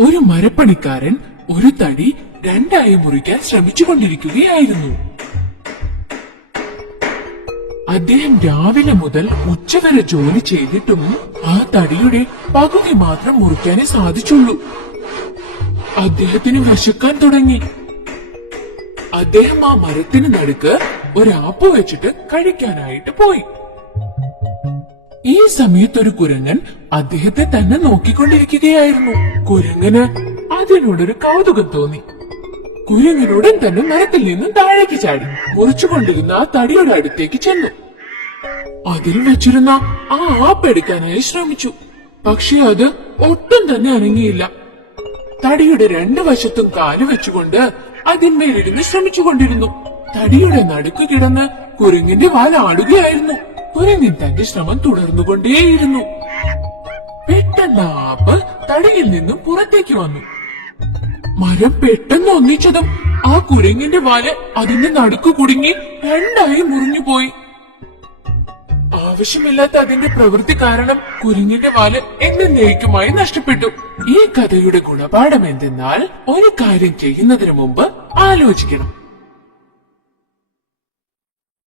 ഒരു മരപ്പണിക്കാരൻ ഒരു തടി രണ്ടായി മുറിക്കാൻ ശ്രമിച്ചുകൊണ്ടിരിക്കുകയായിരുന്നു. അദ്ദേഹം രാവിലെ മുതൽ ഉച്ചവരെ ജോലി ചെയ്തിട്ടും ആ തടിയുടെ പകുതി മാത്രം മുറിക്കാനേ സാധിച്ചുള്ളൂ. അദ്ദേഹത്തിന് വിശക്കാൻ തുടങ്ങി. അദ്ദേഹം ആ മരത്തിന് നടുക്ക് ഒരാപ്പ് വെച്ചിട്ട് കഴിക്കാനായിട്ട് പോയി. ഈ സമയത്തൊരു കുരങ്ങൻ അദ്ദേഹത്തെ തന്നെ നോക്കിക്കൊണ്ടിരിക്കുകയായിരുന്നു. കുരങ്ങന് അതിനോടൊരു കൗതുകം തോന്നി. കുരങ്ങനുടൻ തന്നെ മരത്തിൽ നിന്നും താഴേക്ക് ചാടി മുറിച്ചുകൊണ്ടിരുന്ന ആ തടിയുടെ അടുത്തേക്ക് ചെന്നു. അതിൽ വെച്ചിരുന്ന ആ ആപ്പ് എടുക്കാനായി ശ്രമിച്ചു. പക്ഷെ അത് ഒട്ടും തന്നെ അനങ്ങിയില്ല. തടിയുടെ രണ്ടു വശത്തും കാല് വെച്ചുകൊണ്ട് അതിന്മേലിരുന്ന് ശ്രമിച്ചുകൊണ്ടിരുന്നു. തടിയുടെ നടുക്ക് കിടന്ന് കുരങ്ങിന്റെ വാൽ ആടുകയായിരുന്നു. കുരങ്ങൻ തന്റെ ശ്രമം തുടർന്നുകൊണ്ടേയിരുന്നു. പെട്ടെന്ന് ആപ്പ് തടിയിൽ നിന്നും പുറത്തേക്ക് വന്നു. മരം പെട്ടെന്ന് ഒന്നിച്ചതും ആ കുരങ്ങിന്റെ വാല് അതിന്റെ നടുക്ക് കുടുങ്ങി രണ്ടായി മുറിഞ്ഞുപോയി. ആവശ്യമില്ലാത്ത അതിന്റെ പ്രവൃത്തി കാരണം കുരങ്ങിന്റെ വാല് എന്നേക്കുമായി നഷ്ടപ്പെട്ടു. ഈ കഥയുടെ ഗുണപാഠം എന്തെന്നാൽ ഒരു കാര്യം ചെയ്യുന്നതിന് മുമ്പ് ആലോചിക്കണം.